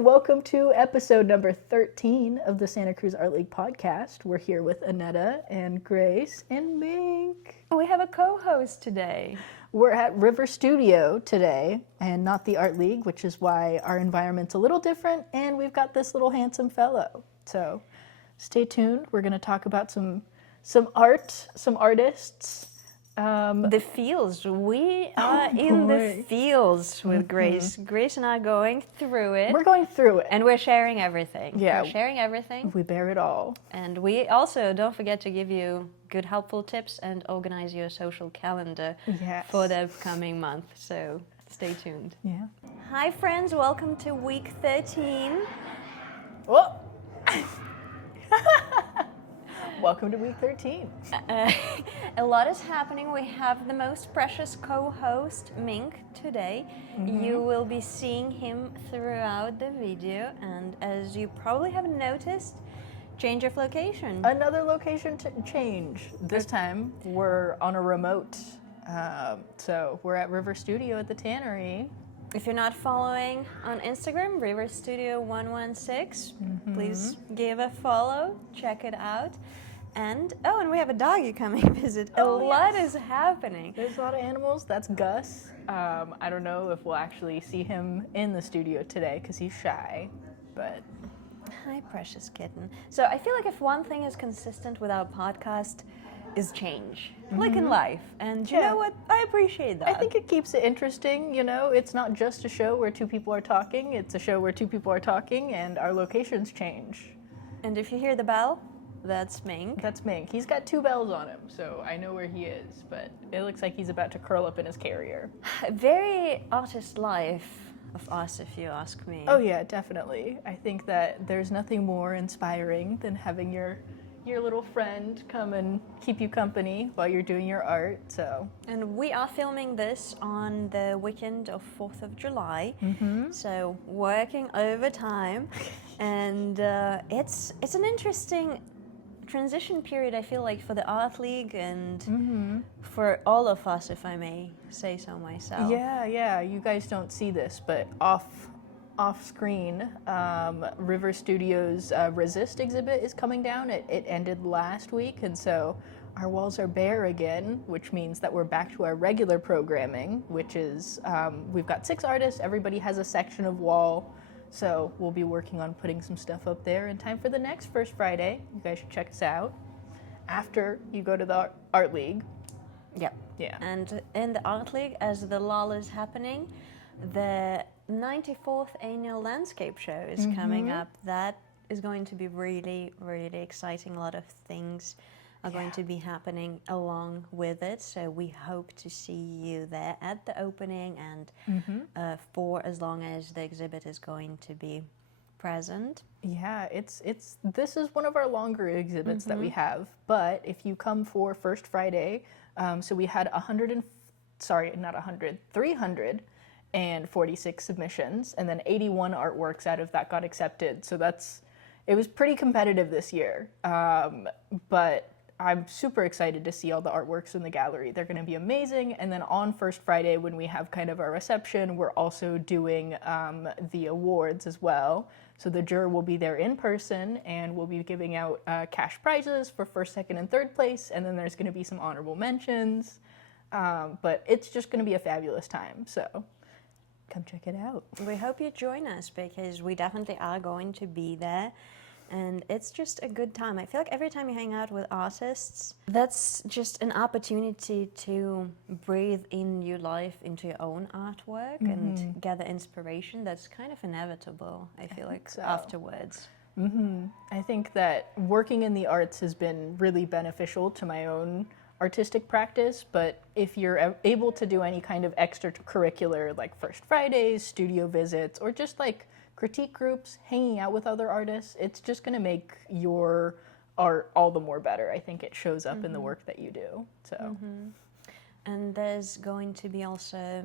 welcome to episode number 13 of the Santa Cruz Art League podcast. We're here with Annetta and Grace and Mink. We have a co-host today. We're at River Studio today and not the Art League, which is why our environment's a little different, and we've got this little handsome fellow. So stay tuned. We're going to talk about some art, some artists. The fields. We are in the fields with Grace. Grace and I are going through it. We're going through it. And we're sharing everything. Yeah. We're sharing everything. We bear it all. And we also don't forget to give you good, helpful tips and organize your social calendar for the upcoming month. So stay tuned. Yeah. Hi, friends. Welcome to week 13. Whoa! Welcome to week 13. A lot is happening. We have the most precious co-host, Mink, today. You will be seeing him throughout the video, and as you probably have noticed, change of location. Another location change. This time, we're on a remote. So we're at River Studio at the Tannery. If you're not following on Instagram, River Studio 116, please give a follow, check it out. And we have a doggy coming to visit. A lot is happening. There's a lot of animals. That's Gus. I don't know if we'll actually see him in the studio today because he's shy, but... Hi, precious kitten. So I feel like if one thing is consistent with our podcast is change, like in life. And you know what? I appreciate that. I think it keeps it interesting, you know? It's not just a show where two people are talking. It's a show where two people are talking and our locations change. And if you hear the bell, that's Mink. That's Mink. He's got two bells on him, so I know where he is, but it looks like he's about to curl up in his carrier. Very artist life of us, if you ask me. Oh yeah, definitely. I think that there's nothing more inspiring than having your little friend come and keep you company while you're doing your art, so. And we are filming this on the weekend of 4th of July, so working overtime, and it's an interesting transition period, I feel like, for the Art League and for all of us, if I may say so myself. Yeah, you guys don't see this, but off screen, River Studios' Resist exhibit is coming down. It ended last week, and so our walls are bare again, which means that we're back to our regular programming, which is we've got 6 artists, everybody has a section of wall. So we'll be working on putting some stuff up there in time for the next First Friday. You guys should check us out after you go to the Art League. Yep. Yeah. And in the Art League, as the lull is happening, the 94th annual landscape show is coming up. That is going to be really, really exciting. A lot of things are going to be happening along with it. So we hope to see you there at the opening and for as long as the exhibit is going to be present. Yeah, this is one of our longer exhibits that we have. But if you come for First Friday, so we had 346 submissions, and then 81 artworks out of that got accepted. So it was pretty competitive this year. But I'm super excited to see all the artworks in the gallery. They're going to be amazing. And then on First Friday, when we have kind of our reception, we're also doing the awards as well. So the juror will be there in person, and we'll be giving out cash prizes for first, second, and third place. And then there's going to be some honorable mentions. But it's just going to be a fabulous time. So come check it out. We hope you join us, because we definitely are going to be there. And it's just a good time. I feel like every time you hang out with artists, that's just an opportunity to breathe in your life into your own artwork and gather inspiration. That's kind of inevitable, I feel like, afterwards. I think that working in the arts has been really beneficial to my own artistic practice, but if you're able to do any kind of extracurricular, like First Fridays, studio visits, or just like critique groups, hanging out with other artists, it's just going to make your art all the more better. I think it shows up in the work that you do. So, And there's going to be also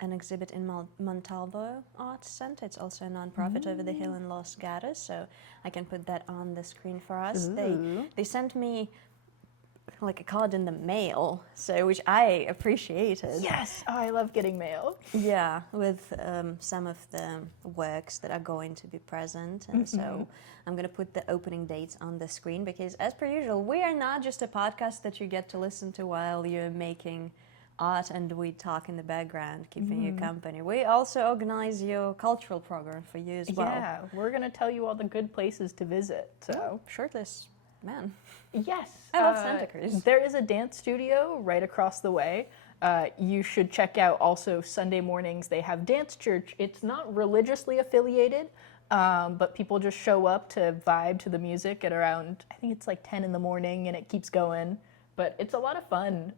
an exhibit in Montalvo Arts Center. It's also a nonprofit over the hill in Los Gatos, so I can put that on the screen for us. They sent me like a card in the mail, so which I appreciated. Yes, oh, I love getting mail. Yeah, with some of the works that are going to be present, and so I'm going to put the opening dates on the screen because, as per usual, we are not just a podcast that you get to listen to while you're making art and we talk in the background, keeping you company. We also organize your cultural program for you as well. Yeah, we're going to tell you all the good places to visit. So Shirtless man. yes, I love Santa Cruz. There is a dance studio right across the way. You should check out also Sunday mornings. They have dance church. It's not religiously affiliated, but people just show up to vibe to the music at around, I think it's like 10 in the morning, and it keeps going. But it's a lot of fun.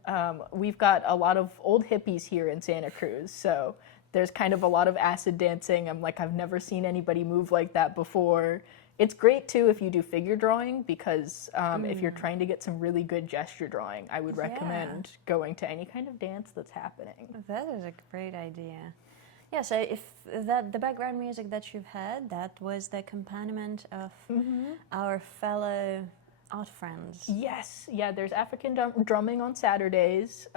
We've got a lot of old hippies here in Santa Cruz, so there's kind of a lot of acid dancing. I'm like, I've never seen anybody move like that before. It's great too if you do figure drawing because if you're trying to get some really good gesture drawing, I would recommend going to any kind of dance that's happening. That is a great idea. Yeah, so if the background music that you've heard, that was the accompaniment of our fellow art friends. Yes, yeah, there's African drumming on Saturdays,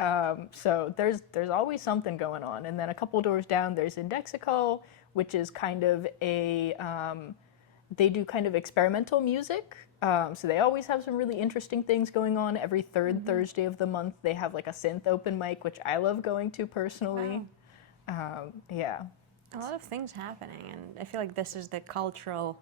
so there's always something going on. And then a couple doors down, there's Indexico, which is kind of a... they do kind of experimental music, so they always have some really interesting things going on. Every third Thursday of the month, they have like a synth open mic, which I love going to personally. Wow. Yeah. A lot of things happening, and I feel like this is the cultural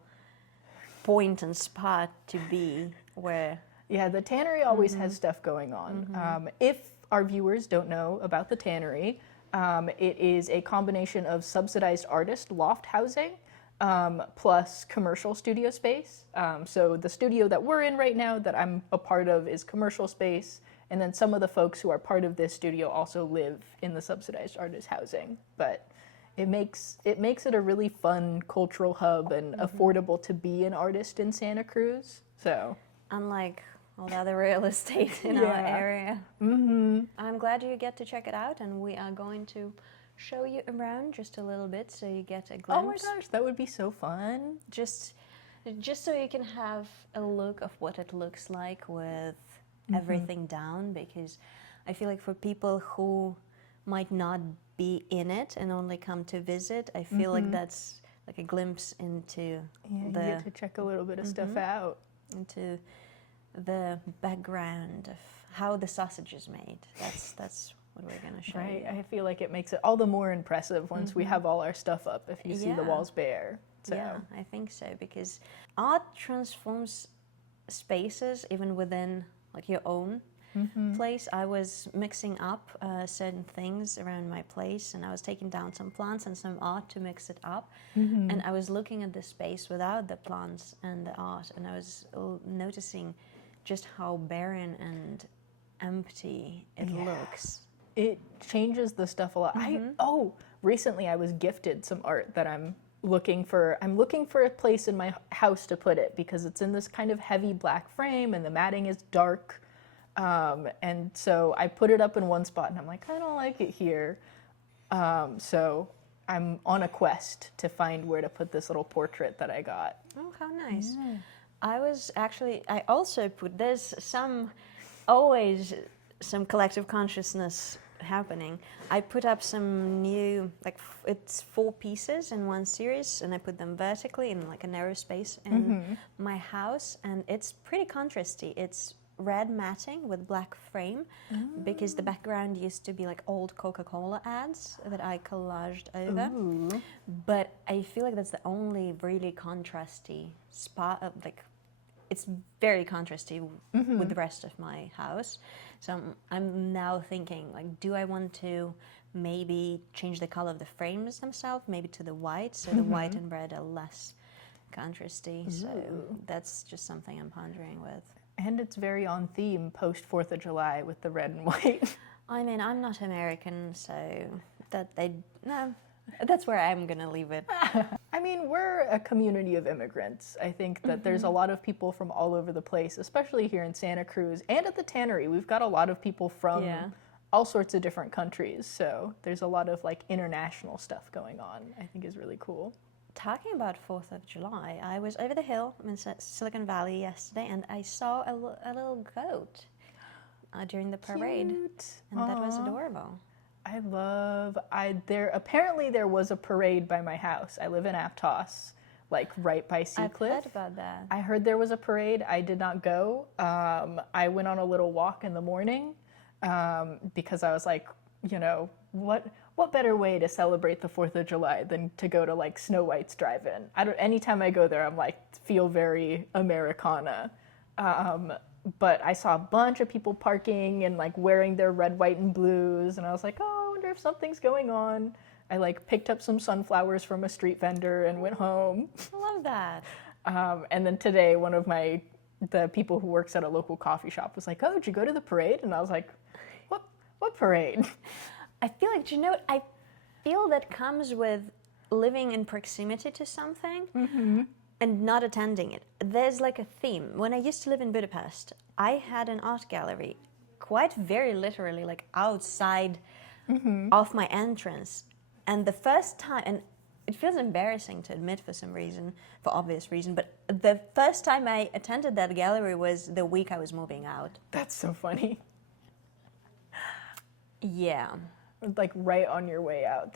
point and spot to be where... Yeah, the Tannery always has stuff going on. If our viewers don't know about the Tannery, it is a combination of subsidized artist loft housing plus commercial studio space. So the studio that we're in right now that I'm a part of is commercial space, and then some of the folks who are part of this studio also live in the subsidized artist housing. But it makes it a really fun cultural hub and affordable to be an artist in Santa Cruz. So unlike all the other real estate in our area. I'm glad you get to check it out, and we are going to show you around just a little bit so you get a glimpse. Oh my gosh, that would be so fun. Just so you can have a look of what it looks like with everything down, because I feel like for people who might not be in it and only come to visit, I feel like that's like a glimpse into you get to check a little bit of stuff out. Into the background of how the sausage is made. That's what we're going to show you. I feel like it makes it all the more impressive once we have all our stuff up, if you see the walls bare. So. Yeah, I think so, because art transforms spaces even within like your own place. I was mixing up certain things around my place, and I was taking down some plants and some art to mix it up, and I was looking at the space without the plants and the art, and I was noticing just how barren and empty it looks. It changes the stuff a lot. Recently I was gifted some art that I'm looking for a place in my house to put it, because it's in this kind of heavy black frame and the matting is dark. And so I put it up in one spot and I'm like, I don't like it here. So I'm on a quest to find where to put this little portrait that I got. Oh, how nice. I also put, there's always some collective consciousness happening. I put up some new, it's 4 pieces in one series, and I put them vertically in like a narrow space in my house, and it's pretty contrasty. It's red matting with black frame, because the background used to be like old Coca-Cola ads that I collaged over. But I feel like that's the only really contrasty spot of it's very contrasty with the rest of my house. So I'm now thinking, do I want to maybe change the color of the frames themselves, maybe to the white, so the white and red are less contrasty. So that's just something I'm pondering with. And it's very on theme post 4th of July with the red and white. I mean, I'm not American, so that's where I'm going to leave it. I mean, we're a community of immigrants. I think that there's a lot of people from all over the place, especially here in Santa Cruz and at the Tannery. We've got a lot of people from all sorts of different countries. So there's a lot of international stuff going on, I think is really cool. Talking about 4th of July, I was over the hill in Silicon Valley yesterday, and I saw a little goat during the parade. Cute. And that was Aw. adorable. Apparently there was a parade by my house. I live in Aptos, like right by I've Seacliff. heard about that. I heard there was a parade. I did not go. I went on a little walk in the morning because I was like, you know, what better way to celebrate the 4th of July than to go to like Snow White's drive-in? Anytime I go there, I'm like, feel very Americana. But I saw a bunch of people parking and like wearing their red, white, and blues, and I was like, oh, I wonder if something's going on. I like picked up some sunflowers from a street vendor and went home. I love that. And then today, one of the people who works at a local coffee shop was like, oh, did you go to the parade? And I was like, what parade? I feel like, you know what? I feel that comes with living in proximity to something and not attending it. There's like a theme. When I used to live in Budapest, I had an art gallery, quite very literally, like outside of my entrance. And the first time, and it feels embarrassing to admit for some reason, for obvious reason, but the first time I attended that gallery was the week I was moving out. That's so funny. Yeah. Like right on your way out.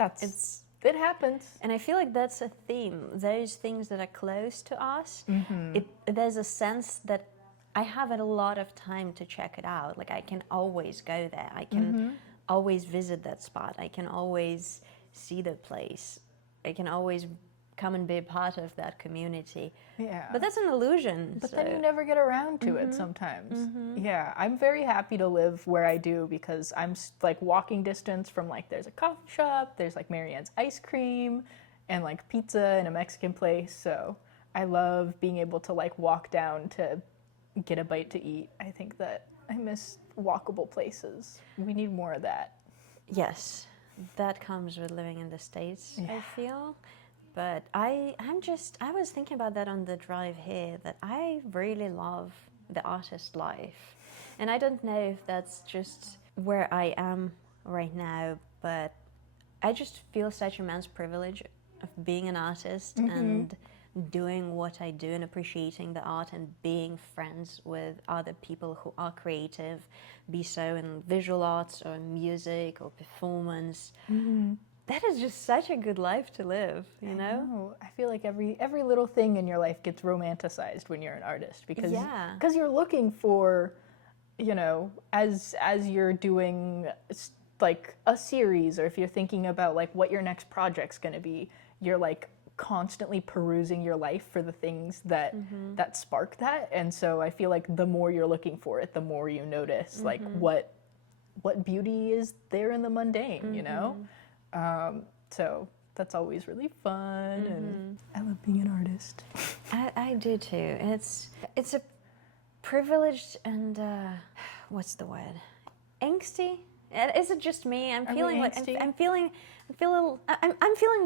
It happens. And I feel like that's a theme. Those things that are close to us, there's a sense that I have a lot of time to check it out. Like I can always go there. I can always visit that spot. I can always see the place. I can always come and be a part of that community. Yeah. But that's an illusion. But then you never get around to it sometimes. Yeah, I'm very happy to live where I do because I'm like walking distance from like there's a coffee shop, there's like Marianne's ice cream and like pizza and a Mexican place. So I love being able to like walk down to get a bite to eat. I think that I miss walkable places. We need more of that. Yes, that comes with living in the States, I feel. But I was thinking about that on the drive here, that I really love the artist life. And I don't know if that's just where I am right now, but I just feel such immense privilege of being an artist and doing what I do and appreciating the art and being friends with other people who are creative, be so in visual arts or music or performance. That is just such a good life to live, you know? I feel like every little thing in your life gets romanticized when you're an artist because you're looking for, you know, as you're doing like a series or if you're thinking about like what your next project's going to be, you're like constantly perusing your life for the things that that spark that. And so I feel like the more you're looking for it, the more you notice like what beauty is there in the mundane, you know? So that's always really fun, and I love being an artist. I do too. It's a privileged and what's the word? Angsty? Is it just me? I'm feeling the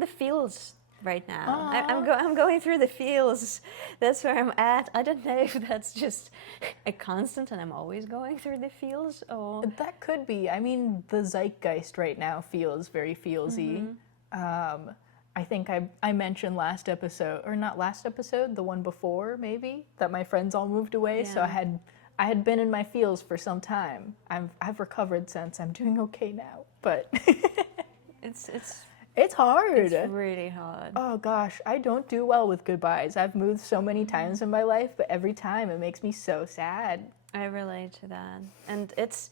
feels right now. I'm going through the feels. That's where I'm at. I don't know if that's just a constant and I'm always going through the feels, or that could be. I mean, the zeitgeist right now feels very feelsy. I think I mentioned last episode, or not last episode, the one before maybe, that my friends all moved away. So I had been in my feels for some time. I've recovered since. I'm doing okay now, but it's hard. It's really hard. Oh gosh, I don't do well with goodbyes. I've moved so many times in my life, but every time it makes me so sad. I relate to that. And it's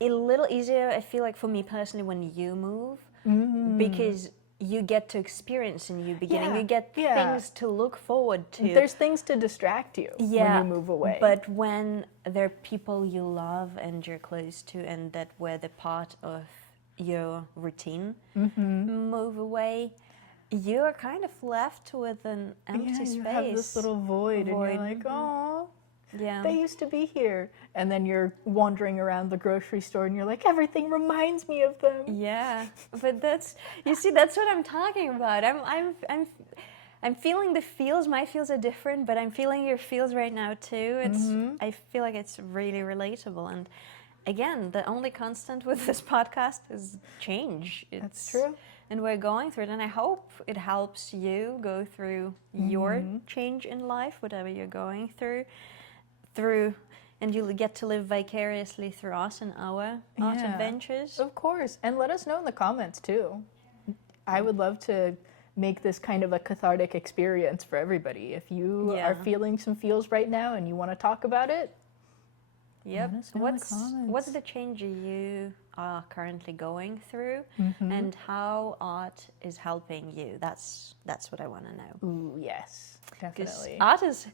a little easier, I feel like, for me personally when you move, because you get to experience a new beginning. You get things to look forward to. There's things to distract you when you move away. But when there are people you love and you're close to and that were the part of your routine move away, you're kind of left with an empty space. You have this little void. And you're like, oh, they used to be here. And then you're wandering around the grocery store and you're like, everything reminds me of them. Yeah, but that's what I'm talking about. I'm feeling the feels. My feels are different, but I'm feeling your feels right now too. I feel like it's really relatable. And again, the only constant with this podcast is change. That's true. And we're going through it, and I hope it helps you go through your change in life, whatever you're going through And you'll get to live vicariously through us and our art Yeah. adventures. Of course. And let us know in the comments too. I would love to make this kind of a cathartic experience for everybody. If you Yeah. are feeling some feels right now and you want to talk about it, Yep. Let us know in the What's comments. the change you are currently going through, Mm-hmm. and how art is helping you? That's what I want to know. ooh, yes, Because definitely. art is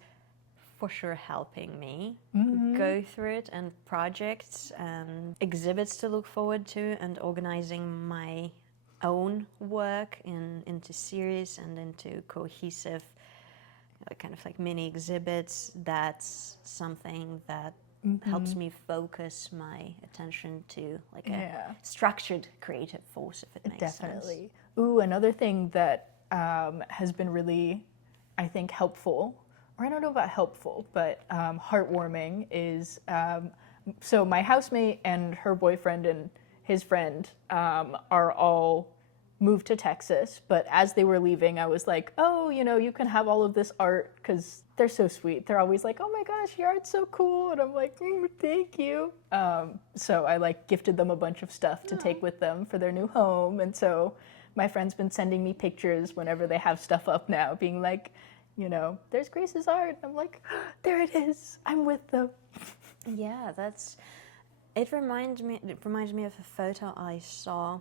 for sure helping me Mhm. go through it, and projects and exhibits to look forward to, and organizing my own work into series and into cohesive kind of like mini exhibits. That's something that helps me focus my attention to like a Yeah. structured creative force, if it makes sense. Definitely. Ooh, another thing that has been really, I think, helpful, or I don't know about helpful, but heartwarming is so my housemate and her boyfriend and his friend are all moved to Texas, but as they were leaving, I was like, oh, you can have all of this art, because they're so sweet. They're always like, oh my gosh, your art's so cool. And I'm like, thank you. So I like gifted them a bunch of stuff to take with them for their new home. And so my friend's been sending me pictures whenever they have stuff up now, being like, there's Grace's art. I'm like, there it is. I'm with them. Yeah, it reminds me of a photo I saw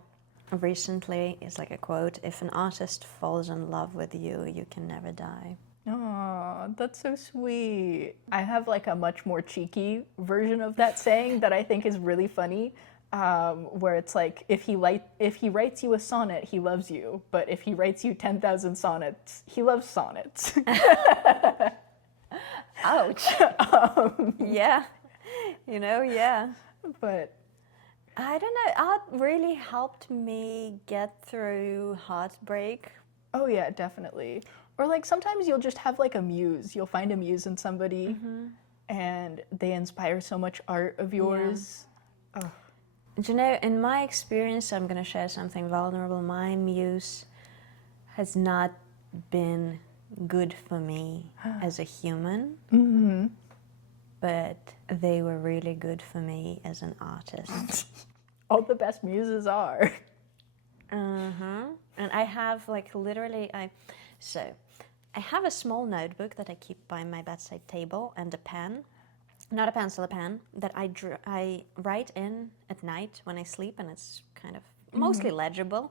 recently. It's like a quote: "If an artist falls in love with you, you can never die." Aw, that's so sweet. I have like a much more cheeky version of that saying that I think is really funny, where it's like, if he writes you a sonnet, he loves you, but if he writes you 10,000 sonnets, he loves sonnets. Ouch. Yeah. Yeah. But I don't know. Art really helped me get through heartbreak. oh yeah, definitely. Or like sometimes you'll just have like a muse. You'll find a muse in somebody, and they inspire so much art of yours. Do you know, in my experience, I'm going to share something vulnerable. My muse has not been good for me as a human, but they were really good for me as an artist. All the best muses are. And I have like literally, I have a small notebook that I keep by my bedside table, and a pen, not a pencil, a pen that I write in at night when I sleep, and it's kind of mostly legible.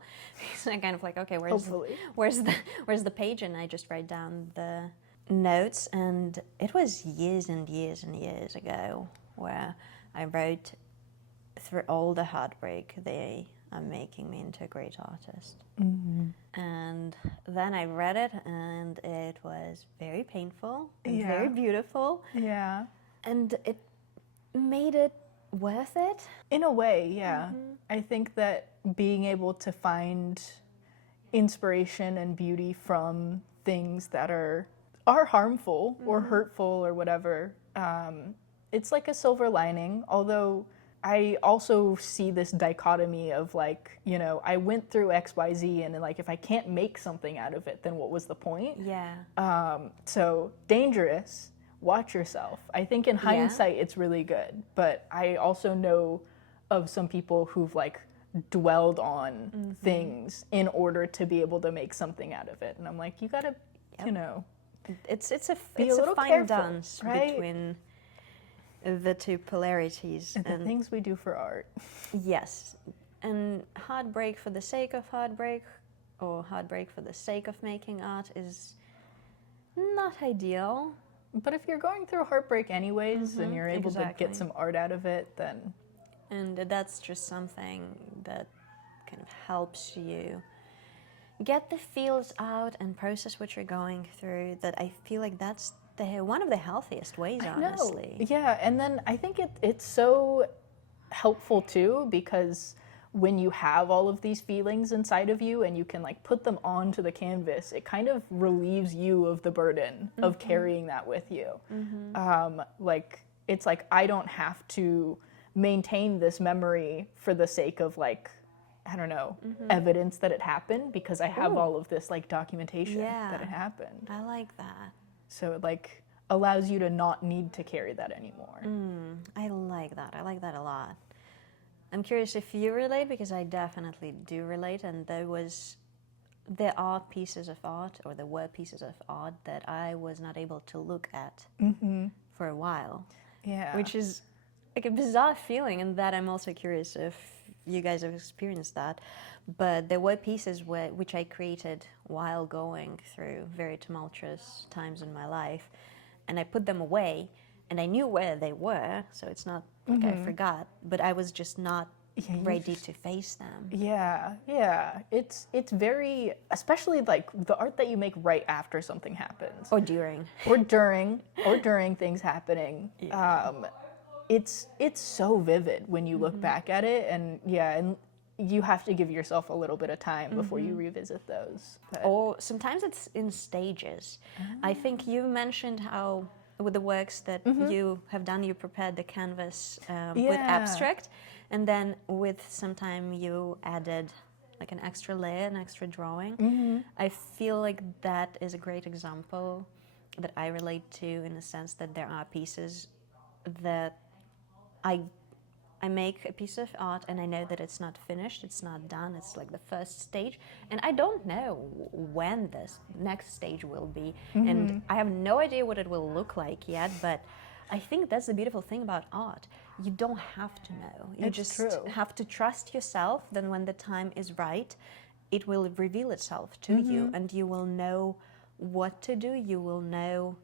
So I'm kind of like, okay, where's the page, and I just write down the notes. And it was years and years and years ago where I wrote through all the heartbreak. They are making me into a great artist. And then I read it, and it was very painful and very beautiful. Yeah. And it made it worth it. In a way, yeah. I think that being able to find inspiration and beauty from things that are harmful or hurtful or whatever, it's like a silver lining. Although I also see this dichotomy of like, I went through XYZ, and like if I can't make something out of it, then what was the point? Yeah. So dangerous. Watch yourself. I think in hindsight it's really good, but I also know of some people who've like dwelled on things in order to be able to make something out of it, and I'm like, you gotta, It's a Be a it's a little fine careful, dance right? between the two polarities. the things we do for art. Yes, and heartbreak for the sake of heartbreak, or heartbreak for the sake of making art, is not ideal. But if you're going through heartbreak anyways, and you're able to exactly. get some art out of it, then And that's just something that kind of helps you get the feels out and process what you're going through. That I feel like that's one of the healthiest ways, honestly. no. Yeah, and then I think it's so helpful too, because when you have all of these feelings inside of you and you can like put them onto the canvas, it kind of relieves you of the burden of carrying that with you. Like it's like I don't have to maintain this memory for the sake of like, I don't know, evidence that it happened, because I have all of this like documentation that it happened. I like that. So like allows you to not need to carry that anymore. I like that. I like that a lot. I'm curious if you relate, because I definitely do relate, and there were pieces of art that I was not able to look at for a while. Yeah. Which is like a bizarre feeling, and that I'm also curious if you guys have experienced that. But there were pieces which I created while going through very tumultuous times in my life, and I put them away, and I knew where they were, so it's not like I forgot, but I was just not ready to face them. Yeah, yeah. It's very, especially like the art that you make right after something happens. Or during. Or during things happening. Yeah. It's so vivid when you look back at it, and you have to give yourself a little bit of time before you revisit those. But Or sometimes it's in stages. I think you mentioned how with the works that you have done, you prepared the canvas with abstract, and then with some time you added like an extra layer, an extra drawing. I feel like that is a great example that I relate to, in the sense that there are pieces that I make a piece of art and I know that it's not finished, it's not done, it's like the first stage, and I don't know when this next stage will be, and I have no idea what it will look like yet, but I think that's the beautiful thing about art. You don't have to know. You just have to trust yourself, then when the time is right, it will reveal itself to you, and you will know what to do, you will know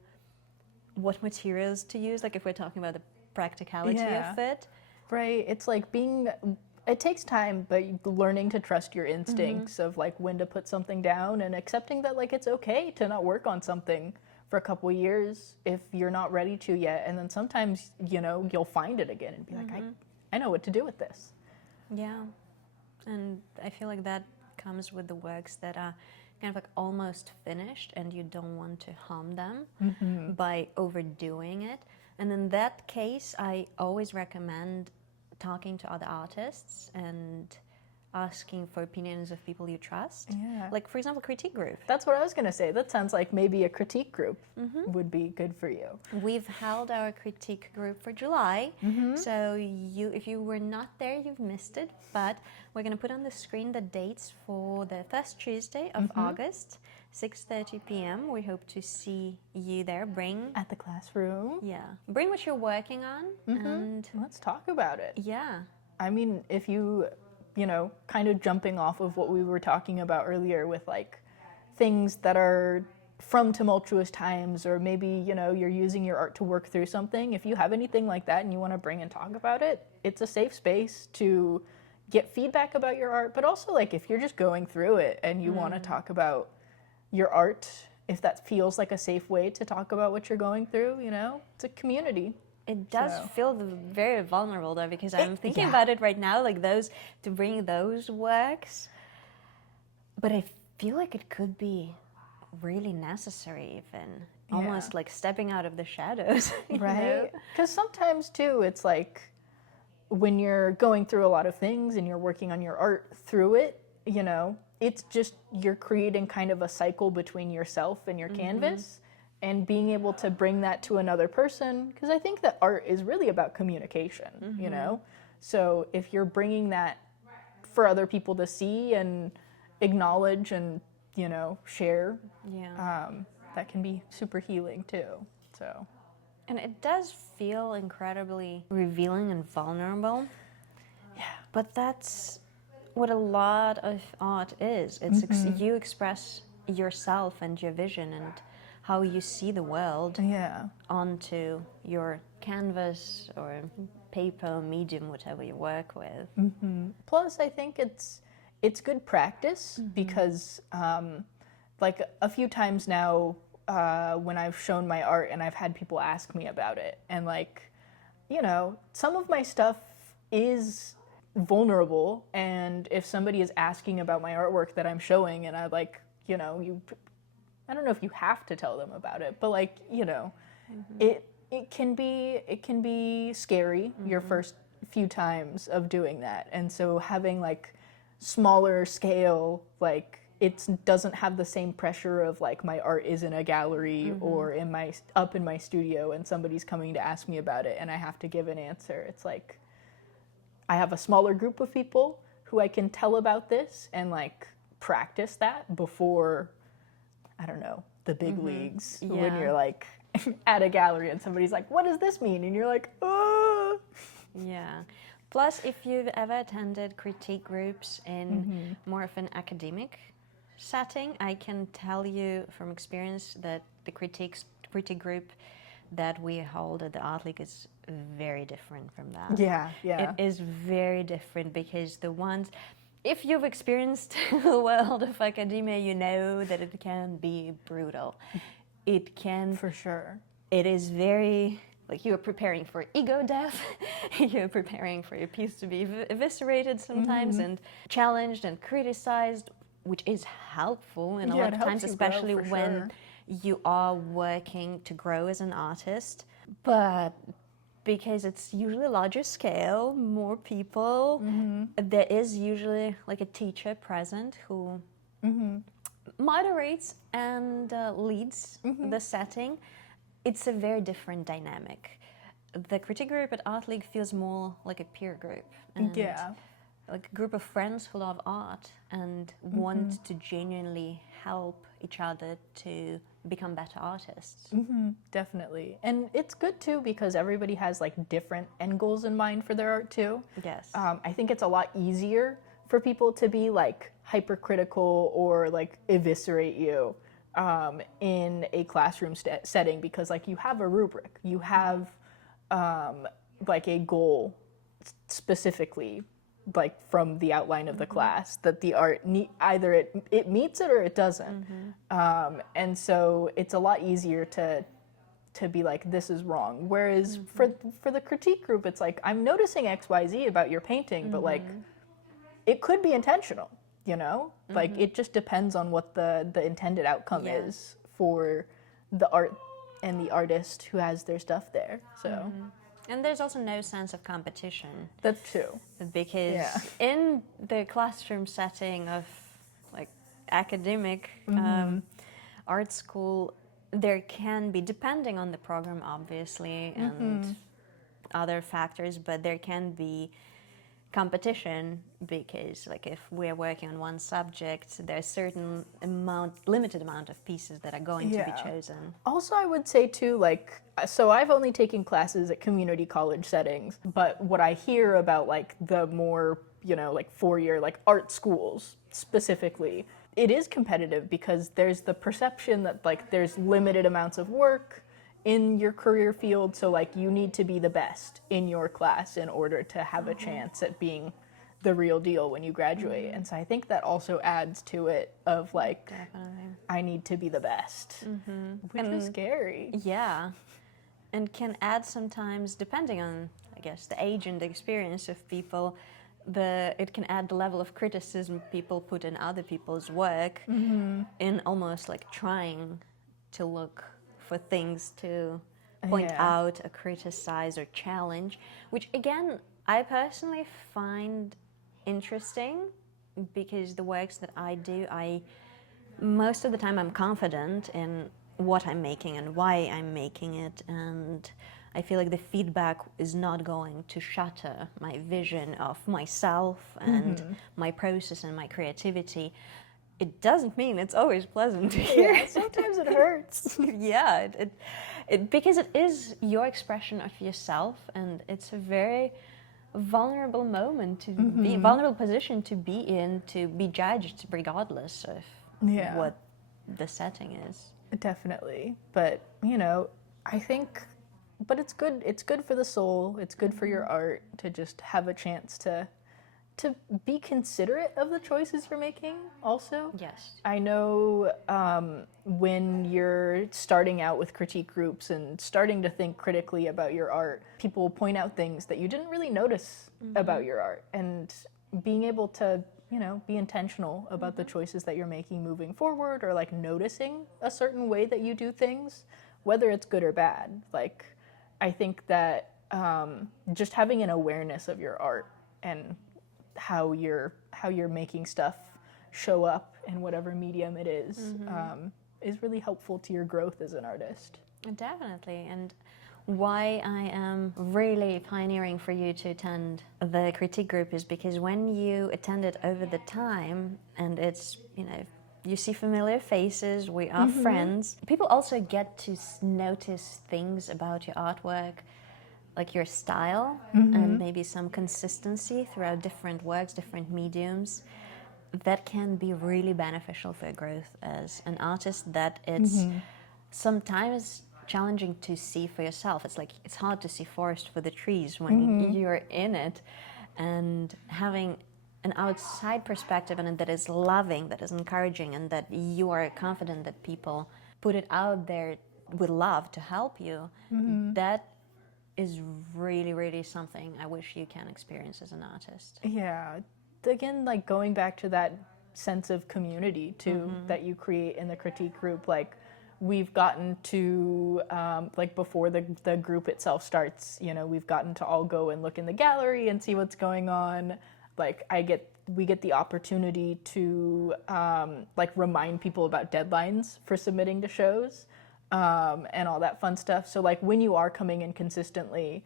what materials to use, like if we're talking about the practicality of it. Right. It's like it takes time, but learning to trust your instincts of like when to put something down, and accepting that like it's okay to not work on something for a couple of years if you're not ready to yet. And then sometimes, you'll find it again and be like, I know what to do with this. Yeah. And I feel like that comes with the works that are kind of like almost finished and you don't want to harm them by overdoing it. And in that case, I always recommend talking to other artists and asking for opinions of people you trust. Yeah. Like, for example, critique group. That's what I was going to say. That sounds like maybe a critique group would be good for you. We've held our critique group for July, so if you were not there, you've missed it. But we're going to put on the screen the dates for the first Tuesday of August, 6:30 p.m. We hope to see you there. At the classroom. Bring what you're working on, and let's talk about it. Yeah. I mean, if you kind of jumping off of what we were talking about earlier with like things that are from tumultuous times, or maybe, you're using your art to work through something. If you have anything like that and you want to bring and talk about it, it's a safe space to get feedback about your art. But also, like, if you're just going through it and you want to talk about your art, if that feels like a safe way to talk about what you're going through, it's a community. It does feel very vulnerable, though, because I'm thinking about it right now, like to bring those works. But I feel like it could be really necessary, even almost like stepping out of the shadows. Right? Because sometimes, too, it's like when you're going through a lot of things and you're working on your art through it, it's just you're creating kind of a cycle between yourself and your canvas. And being able to bring that to another person, because I think that art is really about communication, So if you're bringing that for other people to see and acknowledge and, share, that can be super healing too, so. And it does feel incredibly revealing and vulnerable. Yeah. But that's what a lot of art is. It's you express yourself and your vision and how you see the world onto your canvas or paper, medium, whatever you work with. Plus, I think it's good practice because, like a few times now, when I've shown my art and I've had people ask me about it, and like, some of my stuff is vulnerable, and if somebody is asking about my artwork that I'm showing, and I like, I don't know if you have to tell them about it, but like, it can be scary your first few times of doing that. And so having like smaller scale, like it doesn't have the same pressure of like my art is in a gallery or up in my studio and somebody's coming to ask me about it and I have to give an answer. It's like I have a smaller group of people who I can tell about this and like practice that before, I don't know, the big leagues. Yeah. When you're like at a gallery and somebody's like, what does this mean? And you're like, oh. Yeah. Plus, if you've ever attended critique groups in more of an academic setting, I can tell you from experience that the critique group that we hold at the Art League is very different from that. Yeah, yeah. It is very different because the ones, if you've experienced the world of academia, you know that it can be brutal. It can... For sure. It is very... Like you're preparing for ego death, you're preparing for your piece to be eviscerated sometimes and challenged and criticized, which is helpful in a lot of times, especially when you are working to grow as an artist. But because it's usually a larger scale, more people, there is usually like a teacher present who moderates and leads the setting. It's a very different dynamic. The critique group at Art League feels more like a peer group. And like a group of friends who love art and want to genuinely help each other to become better artists. Definitely. And it's good too because everybody has like different end goals in mind for their art too. Yes. I think it's a lot easier for people to be like hypercritical or like eviscerate you in a classroom setting because like you have a rubric, you have like a goal specifically like from the outline of the class that the art either it meets it or it doesn't. And so it's a lot easier to be like, this is wrong. Whereas for the critique group, it's like, I'm noticing XYZ about your painting, but like it could be intentional. You know, like it just depends on what the intended outcome is for the art and the artist who has their stuff there. So, and there's also no sense of competition. That's true. Because in the classroom setting of like academic art school, there can be, depending on the program, obviously, and other factors, but there can be competition because like if we're working on one subject, there's certain limited amount of pieces that are going to be chosen. Also, I would say too, like, so I've only taken classes at community college settings, but what I hear about like the more, you know, like 4-year like art schools specifically, it is competitive because there's the perception that like there's limited amounts of work in your career field, so like you need to be the best in your class in order to have a chance at being the real deal when you graduate. And so I think that also adds to it of like, I need to be the best, which is scary. Yeah, and can add sometimes, depending on, I guess, the age and the experience of people, it can add the level of criticism people put in other people's work in almost like trying to look for things to point out or criticize or challenge, which again, I personally find interesting because the works that I do, most of the time I'm confident in what I'm making and why I'm making it, and I feel like the feedback is not going to shatter my vision of myself and my process and my creativity. It doesn't mean it's always pleasant to hear. Yeah, sometimes it hurts. Yeah, because it is your expression of yourself, and it's a very vulnerable moment to be, vulnerable position to be in, to be judged regardless of what the setting is. Definitely, but you know, I think, but it's good. It's good for the soul. It's good for your art to just have a chance to be considerate of the choices you're making also. Yes. I know when you're starting out with critique groups and starting to think critically about your art, people will point out things that you didn't really notice about your art, and being able to, you know, be intentional about the choices that you're making moving forward, or like noticing a certain way that you do things, whether it's good or bad. Like, I think that just having an awareness of your art and how you're making stuff show up in whatever medium it is really helpful to your growth as an artist. Definitely. And why I am really pioneering for you to attend the critique group is because when you attend it over the time, and it's, you know, you see familiar faces, we are friends, people also get to notice things about your artwork, like your style and maybe some consistency throughout different works, different mediums. That can be really beneficial for growth as an artist, that it's sometimes challenging to see for yourself. It's like it's hard to see forest for the trees when you're in it, and having an outside perspective and that is loving, that is encouraging, and that you are confident that people put it out there with love to help you, that is really, really something I wish you can experience as an artist. Yeah. Again, like going back to that sense of community too, that you create in the critique group, like we've gotten to, like before the group itself starts, you know, we've gotten to all go and look in the gallery and see what's going on. Like we get the opportunity to like remind people about deadlines for submitting to shows and all that fun stuff. So like when you are coming in consistently,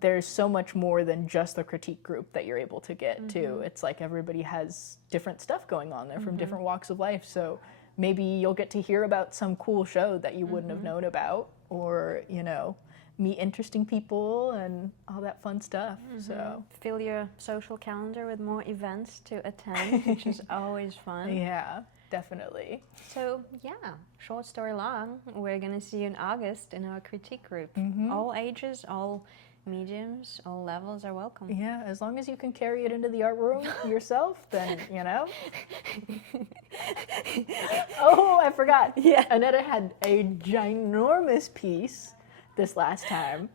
there's so much more than just the critique group that you're able to get to. It's like everybody has different stuff going on there from different walks of life. So maybe you'll get to hear about some cool show that you wouldn't have known about, or, you know, meet interesting people and all that fun stuff. So fill your social calendar with more events to attend, which is always fun. yeah, definitely. So yeah, short story long, we're gonna see you in August in our critique group. All ages, all mediums, all levels are welcome. Yeah, as long as you can carry it into the art room yourself, then, you know. Oh, I forgot. Yeah, Annetta had a ginormous piece this last time,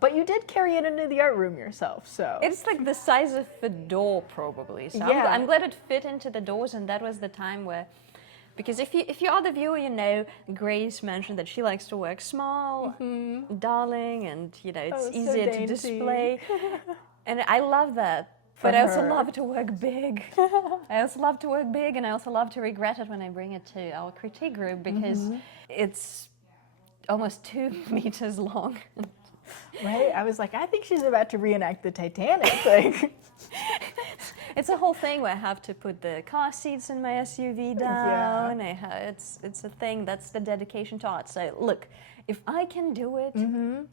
but you did carry it into the art room yourself, so. It's like the size of a door, probably. So yeah. I'm glad it fit into the doors, and that was the time where, because if you are the viewer, you know, Grace mentioned that she likes to work small, darling, and, you know, it's easier to display. And I love that. But I also love to work big. I also love to work big, and I also love to regret it when I bring it to our critique group, because it's almost 2 meters long. Right? I was like, I think she's about to reenact the Titanic. Like, it's a whole thing where I have to put the car seats in my SUV down. Yeah. It's a thing. That's the dedication to art. So look, if I can do it,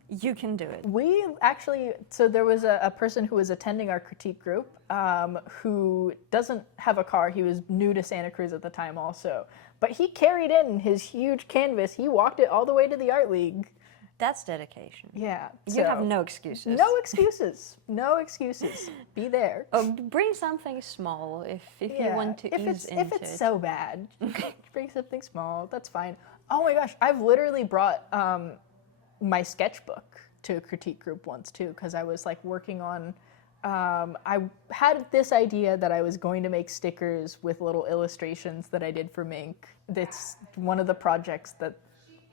you can do it. We actually, so there was a person who was attending our critique group who doesn't have a car. He was new to Santa Cruz at the time also. But he carried in his huge canvas. He walked it all the way to the Art League. That's dedication. Yeah. You have no excuses. No excuses. No excuses. Be there. Oh, bring something small if you want to ease into it. If it's so bad, bring something small. That's fine. Oh my gosh, I've literally brought my sketchbook to a critique group once too, because I was like working on, I had this idea that I was going to make stickers with little illustrations that I did for Mink. That's one of the projects that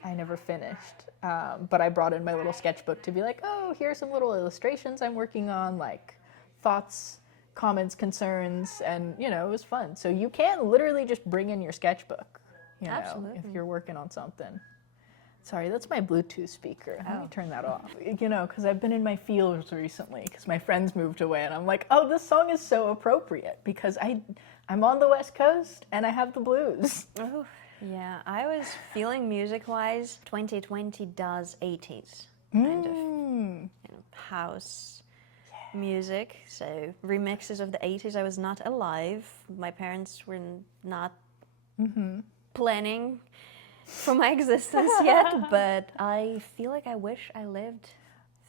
I never finished, but I brought in my little sketchbook to be like, oh, here's some little illustrations I'm working on, like thoughts, comments, concerns, and, you know, it was fun. So you can literally just bring in your sketchbook, you know, if you're working on something. Sorry, that's my Bluetooth speaker. Let me turn that off. You know, because I've been in my feels recently because my friends moved away, and I'm like, oh, this song is so appropriate because I'm on the West Coast and I have the blues. Oh, yeah. I was feeling music-wise, 2020 does 80s kind of, you know, house music. So remixes of the 80s. I was not alive. My parents were not planning for my existence yet, but I feel like I wish I lived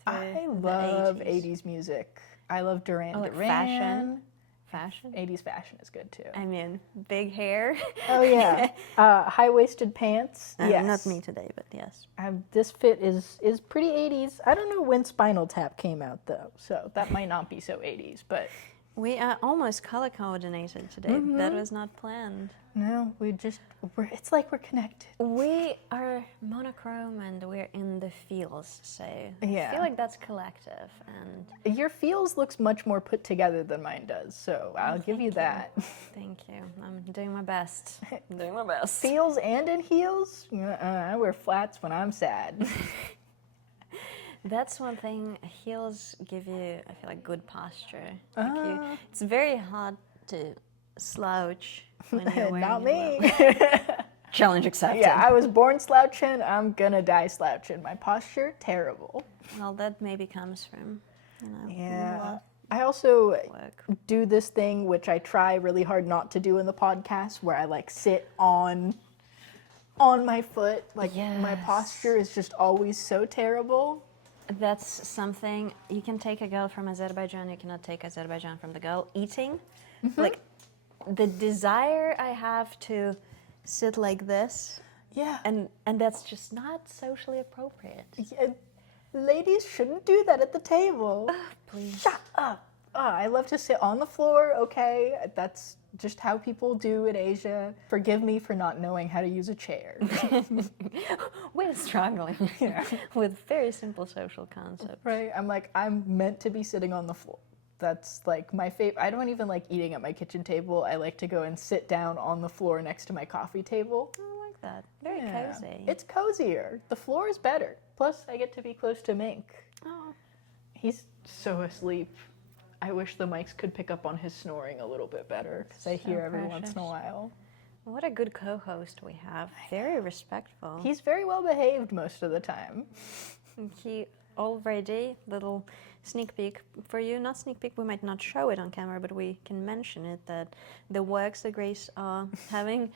through I the love 80s. 80s music. I love Duran Oh, like Duran. Fashion? 80s fashion is good too. I mean, big hair. Oh yeah, high-waisted pants. Yes. Not me today, but yes. This fit is pretty 80s. I don't know when Spinal Tap came out though, so that might not be so 80s, but We are almost color coordinated today. That was not planned. No, it's like we're connected. We are monochrome and we're in the feels, so Yeah. I feel like that's collective. And Your feels looks much more put together than mine does, so I'll give you that. thank you. I'm doing my best. I'm doing my best. Feels and in heels? I wear flats when I'm sad. That's one thing. Heels give you, I feel like, good posture. It's very hard to slouch when you're wearing Not a me. Challenge accepted. Yeah, I was born slouching. I'm gonna die slouching. My posture, terrible. Well, that maybe comes from, Yeah. I also work. do this thing which I try really hard not to do in the podcast, where I like sit on my foot. Like my Yes. posture is just always so terrible. That's something you can take a girl from Azerbaijan. You cannot take Azerbaijan from the girl. Eating, like the desire I have to sit like this, Yeah. and that's just not socially appropriate. Yeah, ladies shouldn't do that at the table. Please. Shut up. I love to sit on the floor, okay? That's just how people do in Asia. Forgive me for not knowing how to use a chair. We're struggling with very simple social concepts. Right? I'm meant to be sitting on the floor. That's like my favorite. I don't even like eating at my kitchen table. I like to go and sit down on the floor next to my coffee table. I like that. Very Yeah. cozy. It's cozier. The floor is better. Plus, I get to be close to Mink. Oh. He's so asleep. I wish the mics could pick up on his snoring a little bit better, because I So hear every once in a precious. while. What a good co-host we have. Very respectful. He's very well behaved most of the time. He already, little sneak peek for you, not sneak peek, we might not show it on camera, but we can mention it, that the works that Grace are having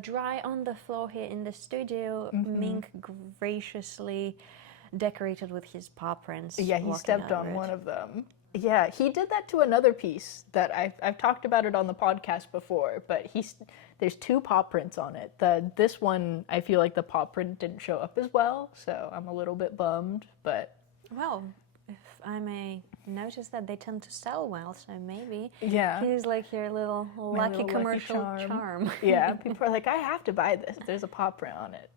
dry on the floor here in the studio. Mink graciously decorated with his paw prints. Yeah, he walking stepped over on it. one of them. Yeah, he did that to another piece that I've talked about it on the podcast before, but there's two paw prints on it. This one, I feel like the paw print didn't show up as well, so I'm a little bit bummed, but... Well, if I may notice that they tend to sell well, so maybe Yeah. he's like your little My lucky little commercial lucky charm. Yeah, people are like, I have to buy this. There's a paw print on it.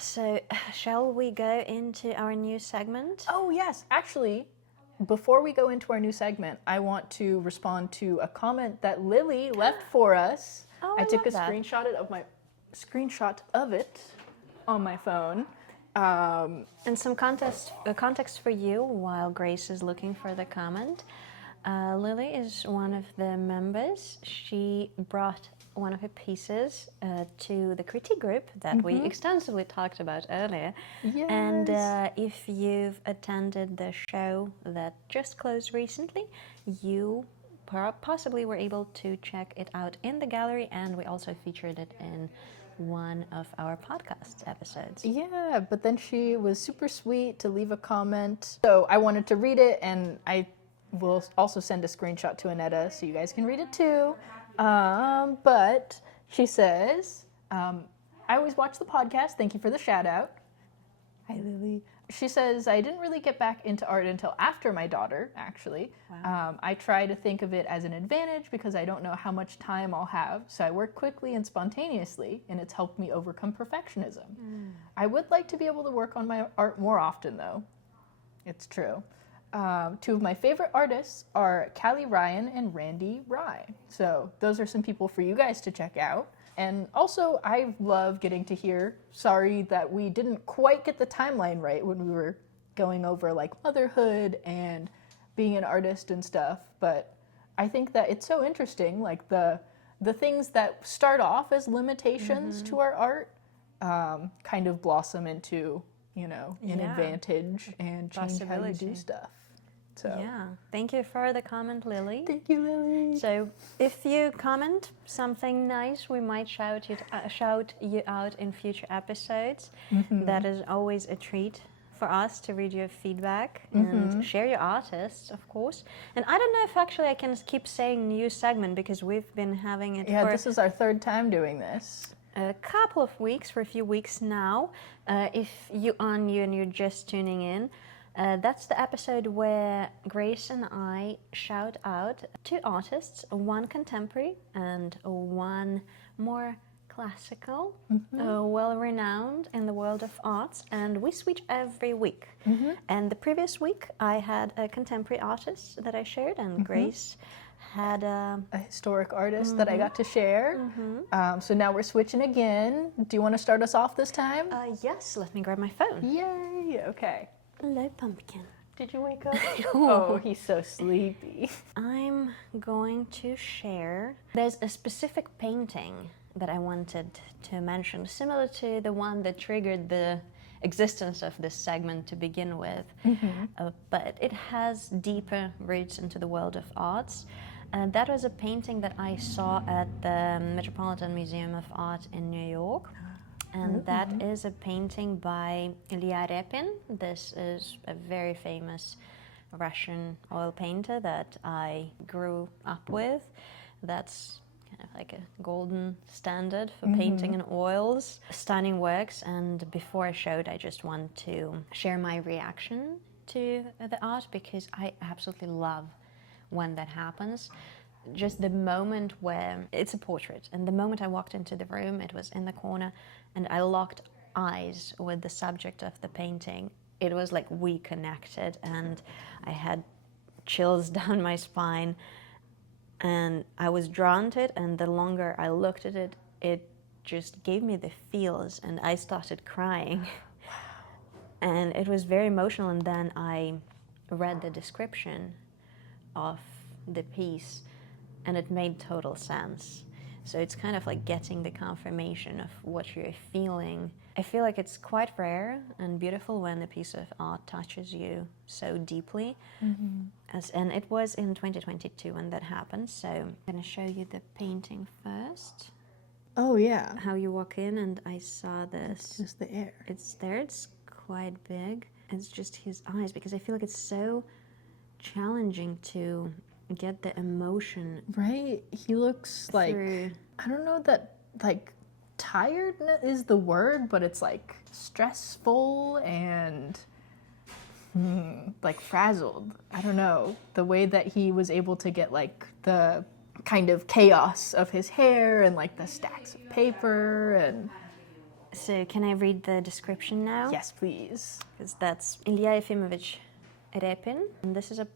So shall we go into our new segment? Oh, yes. Actually, before we go into our new segment, I want to respond to a comment that Lily left for us. Oh, I I took a love that. screenshot of it on my phone. And some context for you while Grace is looking for the comment. Lily is one of the members. She brought one of her pieces to the critique group that we extensively talked about earlier. Yes. And if you've attended the show that just closed recently, you possibly were able to check it out in the gallery, and we also featured it in one of our podcast episodes. Yeah, but then she was super sweet to leave a comment. So I wanted to read it, and I will also send a screenshot to Annetta so you guys can read it too. But she says, I always watch the podcast. Thank you for the shout out. Hi, Lily. She says, I didn't really get back into art until after my daughter, actually. Wow. I try to think of it as an advantage because I don't know how much time I'll have, so I work quickly and spontaneously, and it's helped me overcome perfectionism. I would like to be able to work on my art more often, though. It's true. Two of my favorite artists are Callie Ryan and Randy Rye. So those are some people for you guys to check out. And also, I love getting to hear, sorry that we didn't quite get the timeline right when we were going over like motherhood and being an artist and stuff, but I think that it's so interesting, like the things that start off as limitations to our art kind of blossom into, an advantage and change how you do stuff. So Yeah, thank you for the comment, Lily. thank you, Lily. So if you comment something nice, we might shout you out in future episodes. That is always a treat for us to read your feedback and share your artists, of course. And I don't know if actually I can keep saying new segment because we've been having it Yeah, for this is our third time doing this. a couple of weeks, for a few weeks now. If you are new and you're just tuning in, That's the episode where Grace and I shout out two artists, one contemporary and one more classical, well-renowned in the world of arts, and we switch every week. And the previous week I had a contemporary artist that I shared, and Grace had a historic artist that I got to share. So now we're switching again. Do you want to start us off this time? Yes, let me grab my phone. Yay, okay. Hello, Pumpkin. Did you wake up? Oh, he's so sleepy. I'm going to share. There's a specific painting that I wanted to mention, similar to the one that triggered the existence of this segment to begin with, but it has deeper roots into the world of arts. And that was a painting that I saw at the Metropolitan Museum of Art in New York. And that is a painting by Ilya Repin. This is a very famous Russian oil painter that I grew up with. That's kind of like a golden standard for painting in oils. Stunning works, and before I showed, I just want to share my reaction to the art because I absolutely love when that happens. Just the moment where it's a portrait, and the moment I walked into the room, it was in the corner, and I locked eyes with the subject of the painting. It was like we connected, and I had chills down my spine, and I was drawn to it, and the longer I looked at it, it just gave me the feels, and I started crying. And it was very emotional, and then I read the description of the piece, and it made total sense. So it's kind of like getting the confirmation of what you're feeling. I feel like it's quite rare and beautiful when a piece of art touches you so deeply. And it was in 2022 when that happened. So I'm going to show you the painting first. Oh, yeah. How you walk in, and I saw this. It's just the air. It's there, it's quite big. It's just his eyes, because I feel like it's so challenging to get the emotion. Right? He looks like, through. I don't know that, like, tired is the word, but it's like stressful and like frazzled. I don't know. The way that he was able to get like the kind of chaos of his hair and like the stacks of paper and... So can I read the description now? Yes, please. Because that's Ilya Efimovich Repin, and this is a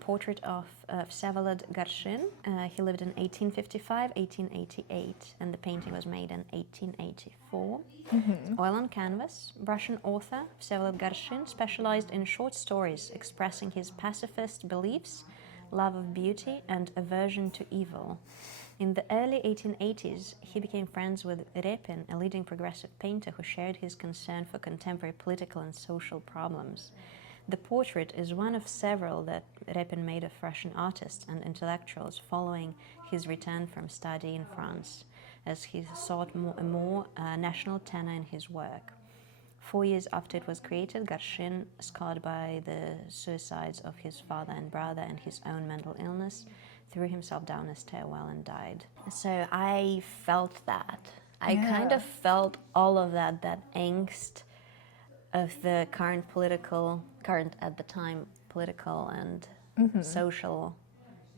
portrait of Vsevolod Garshin. He lived in 1855, 1888, and the painting was made in 1884. Oil on canvas. Russian author Vsevolod Garshin specialized in short stories expressing his pacifist beliefs, love of beauty, and aversion to evil. In the early 1880s, he became friends with Repin, a leading progressive painter who shared his concern for contemporary political and social problems. The portrait is one of several that Repin made of Russian artists and intellectuals following his return from study in France, as he sought a more national tenor in his work. 4 years after it was created, Garshin, scarred by the suicides of his father and brother and his own mental illness, threw himself down a stairwell and died. So I felt that. I kind of felt all of that angst of the current at the time, political and social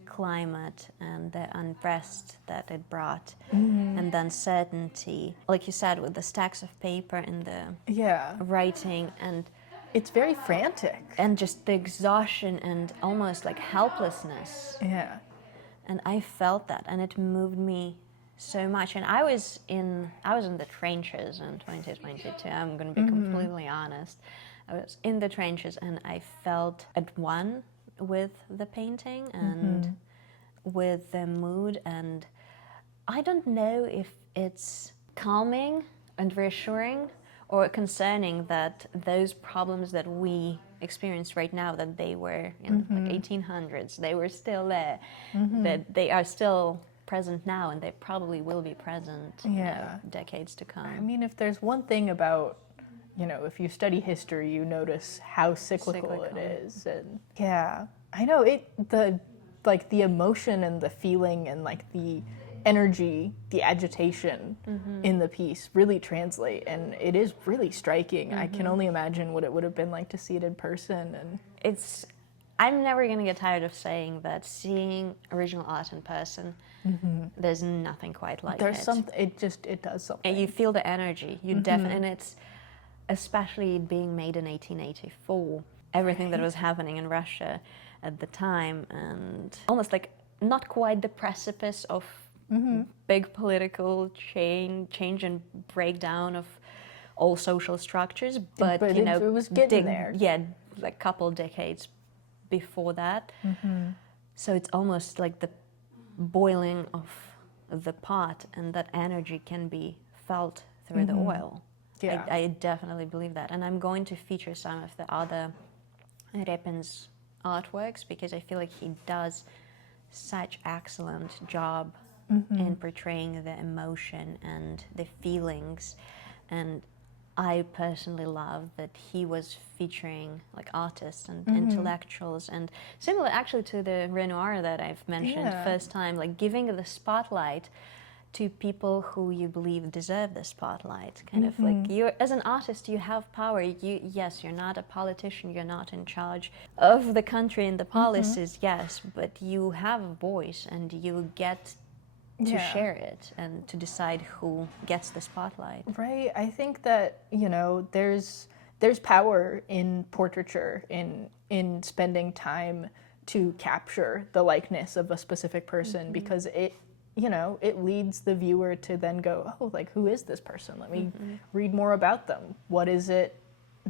climate, and the unrest that it brought, and the uncertainty. Like you said, with the stacks of paper and the writing, and it's very frantic. And just the exhaustion and almost like helplessness. Yeah. And I felt that, and it moved me so much. And I was in the trenches in 2022. I'm going to be completely honest. I was in the trenches, and I felt at one with the painting and with the mood. And I don't know if it's calming and reassuring or concerning that those problems that we experience right now, that they were in like 1800s, they were still there, that they are still present now, and they probably will be present decades to come. I mean, if there's one thing about, if you study history, you notice how cyclical it is. And I know the emotion and the feeling and like the energy, the agitation in the piece really translate, and it is really striking. I can only imagine what it would have been like to see it in person. And I'm never going to get tired of saying that seeing original art in person, there's nothing quite like there's it. something, it does something. And you feel the energy. You definitely, and it's especially being made in 1884, everything that was happening in Russia at the time, and almost like not quite the precipice of big political change and breakdown of all social structures, but you know, it was getting there. Yeah, like couple decades before that. So it's almost like the boiling of the pot, and that energy can be felt through the oil. Yeah. I definitely believe that, and I'm going to feature some of the other Repin's artworks because I feel like he does such excellent job in portraying the emotion and the feelings. And I personally love that he was featuring like artists and intellectuals, and similar actually to the Renoir that I've mentioned first time, like giving the spotlight to people who you believe deserve the spotlight. Kind of like, you as an artist, you have power. Yes, you're not a politician, you're not in charge of the country and the policies, yes, but you have a voice and you get to share it and to decide who gets the spotlight. Right. I think that, you know, there's power in portraiture, in spending time to capture the likeness of a specific person, because it, you know, it leads the viewer to then go, oh, like, who is this person? Let me read more about them. What is it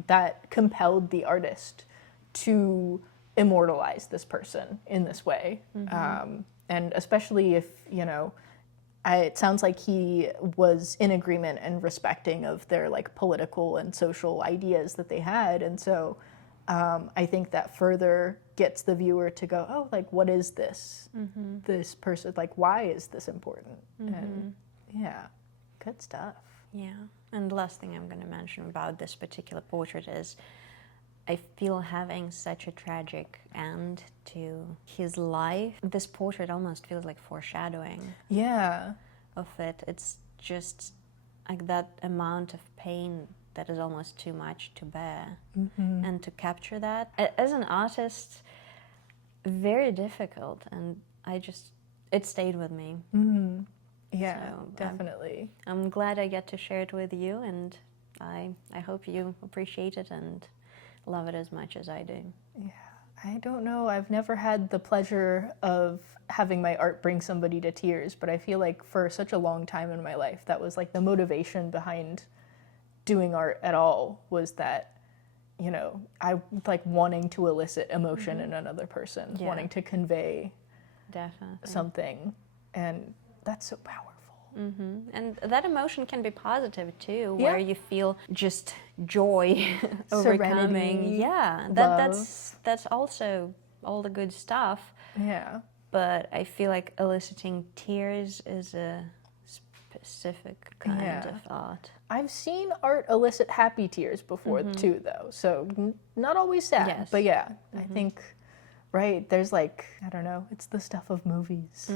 that compelled the artist to immortalize this person in this way? And especially if, you know, it sounds like he was in agreement and respecting of their like political and social ideas that they had. And so I think that further gets the viewer to go, oh, like, what is this? This person, like, why is this important? And yeah, good stuff. Yeah, and the last thing I'm going to mention about this particular portrait is I feel having such a tragic end to his life, this portrait almost feels like foreshadowing of it. It's just like that amount of pain that is almost too much to bear. And to capture that, as an artist, very difficult, and it stayed with me. Yeah, So, definitely. I'm glad I get to share it with you, and I hope you appreciate it and love it as much as I do. Yeah, I don't know. I've never had the pleasure of having my art bring somebody to tears, but I feel like for such a long time in my life, that was like the motivation behind doing art at all, was that, you know, I like wanting to elicit emotion in another person, wanting to convey something, and that's so powerful. And that emotion can be positive too, where you feel just joy overcoming. Serenity, Yeah, love. that's also all the good stuff. Yeah. But I feel like eliciting tears is a specific kind of art. I've seen art elicit happy tears before too, though. So not always sad, but yeah, I think, right, there's like, I don't know, it's the stuff of movies.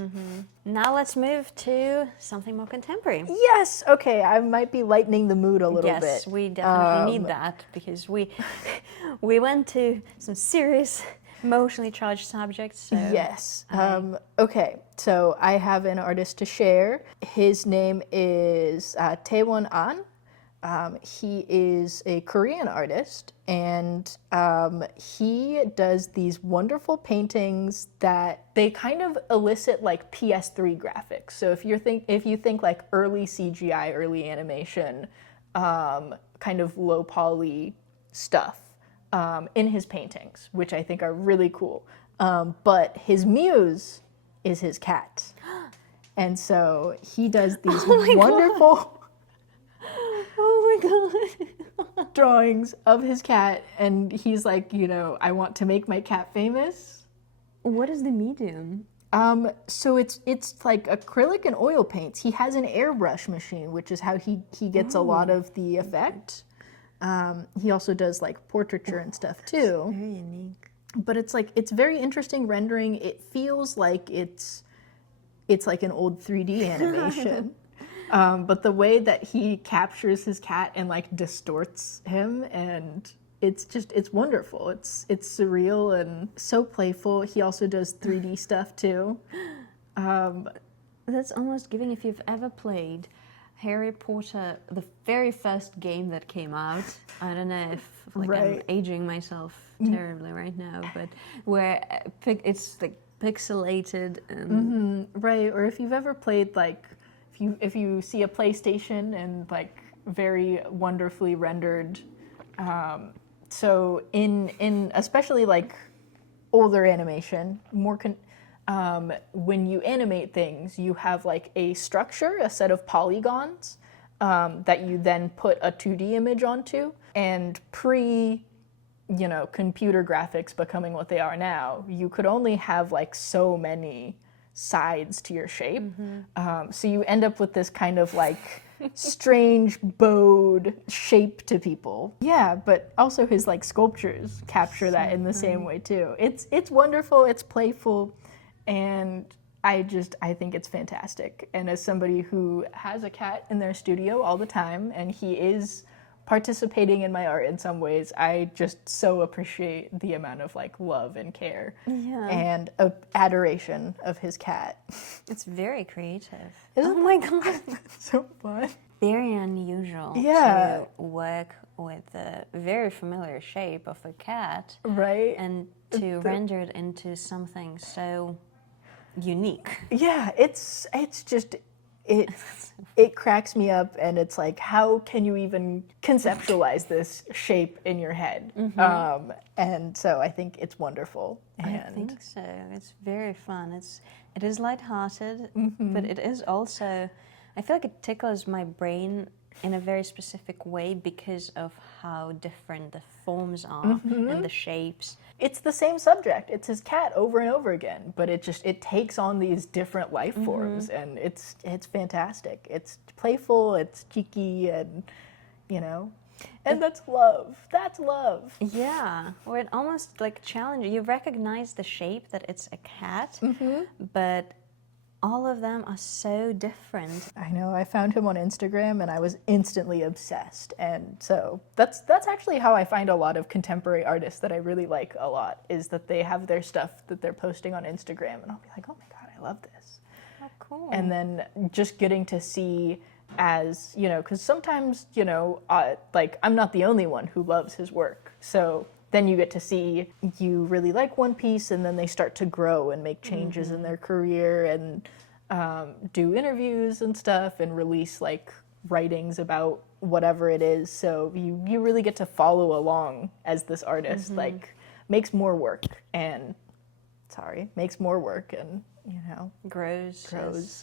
Now let's move to something more contemporary. Yes, okay, I might be lightening the mood a little bit. Yes, we definitely need that, because we went to some serious emotionally charged subjects. So Yes. Okay, so I have an artist to share. His name is Taewon An. He is a Korean artist, and he does these wonderful paintings that they kind of elicit like PS3 graphics. So if you think like early CGI, early animation, kind of low poly stuff in his paintings, which I think are really cool. But his muse is his cat, and so he does these wonderful. Oh my god. Drawings of his cat, and he's like, you know, I want to make my cat famous. What is the medium? So it's like acrylic and oil paints. He has an airbrush machine, which is how he gets a lot of the effect. He also does like portraiture and stuff too. Very unique. But it's like, it's very interesting rendering. It feels like it's it's like an old 3D animation. But the way that he captures his cat and like distorts him, and it's wonderful. It's surreal and so playful. He also does 3D stuff too. That's almost giving, if you've ever played Harry Potter, the very first game that came out. I don't know if like I'm aging myself terribly right now, but where it's like pixelated and Right, or if you've ever played like if you see a PlayStation and like very wonderfully rendered, so in especially like older animation, when you animate things, you have like a structure, a set of polygons that you then put a 2D image onto, and computer graphics becoming what they are now, you could only have like so many sides to your shape. So you end up with this kind of like strange bowed shape to people. Yeah, but also his like sculptures capture that in the same way too. It's wonderful, it's playful, and I think it's fantastic. And as somebody who has a cat in their studio all the time, and he is participating in my art in some ways, I just so appreciate the amount of like love and care and adoration of his cat. it's very creative. Isn't oh my god, so fun? very unusual to work with the very familiar shape of a cat, right? and to render it into something so unique. Yeah, it's just it cracks me up, and it's like, how can you even conceptualize this shape in your head? And so I think it's wonderful. And I think so. It's very fun. It is lighthearted, but it is also, I feel like it tickles my brain in a very specific way because of how different the forms are and the shapes. It's the same subject. It's his cat over and over again, but it takes on these different life forms, and it's fantastic. It's playful, it's cheeky, and and that's love. That's love. Yeah, or it almost like challenges. You recognize the shape that it's a cat, but all of them are so different. I know. I found him on Instagram and I was instantly obsessed. And so that's actually how I find a lot of contemporary artists that I really like a lot, is that they have their stuff that they're posting on Instagram, and I'll be like, oh my God, I love this. Oh, cool. And then just getting to see, as, because sometimes, like, I'm not the only one who loves his work. So then you get to see, you really like one piece, and then they start to grow and make changes in their career, and do interviews and stuff, and release like writings about whatever it is. So you really get to follow along as this artist like makes more work and grows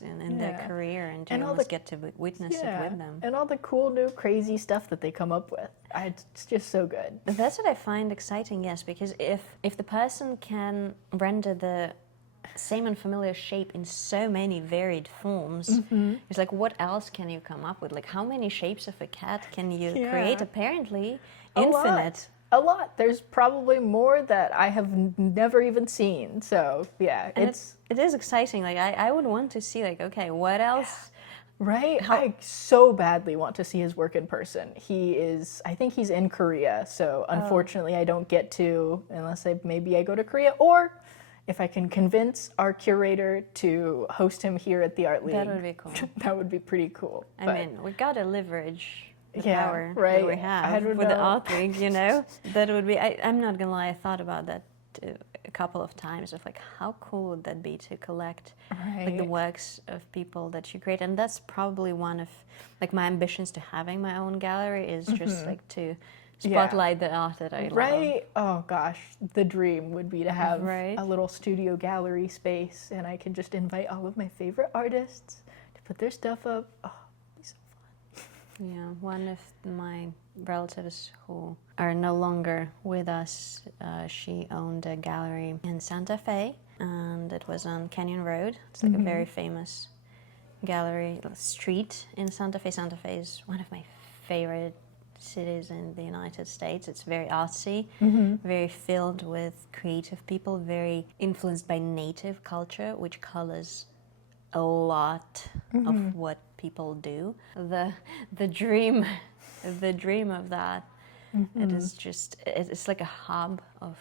in their career, and you almost get to witness it with them. And all the cool new crazy stuff that they come up with. It's just so good. That's what I find exciting, yes, because if the person can render the same unfamiliar shape in so many varied forms, it's like, what else can you come up with? Like, how many shapes of a cat can you create? Apparently, infinite. A lot. There's probably more that I have never even seen. So yeah, it is exciting. Like I would want to see, like, okay, what else? Right? I so badly want to see his work in person. I think he's in Korea, so unfortunately I don't get to, unless maybe I go to Korea, or if I can convince our curator to host him here at the Art League. That would be cool. That would be pretty cool. I mean, we gotta leverage the Yeah, power right. that we have with the Art League, That would be, I'm not gonna lie, I thought about that a couple of times, of like, how cool would that be to collect like the works of people that you create. And that's probably one of like my ambitions to having my own gallery, is just like to spotlight the art that I love. Right? Oh gosh, the dream would be to have a little studio gallery space, and I can just invite all of my favorite artists to put their stuff up. Oh, it'd be so fun. Yeah, one of my relatives who are no longer with us, she owned a gallery in Santa Fe, and it was on Canyon Road. It's like a very famous gallery street in Santa Fe. Santa Fe is one of my favorite cities in the United States. It's very artsy, very filled with creative people, very influenced by native culture, which colors a lot of what people do. The dream of that. It is just, it's like a hub of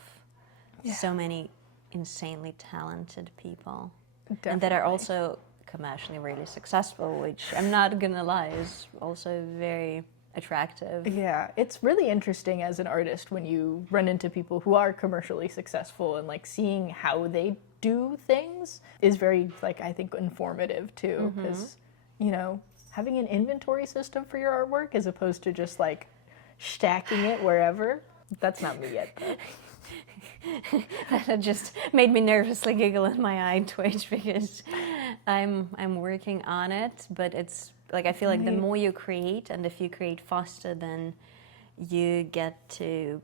so many insanely talented people. Definitely. And that are also commercially really successful, which I'm not gonna lie is also very attractive. Yeah, it's really interesting as an artist when you run into people who are commercially successful, and like seeing how they do things is very, like, I think informative too, because you know, having an inventory system for your artwork as opposed to just like stacking it wherever. That's not me yet, though. That just made me nervously giggle and my eye twitch because I'm working on it, but it's like I feel like the more you create, and if you create faster, then you get to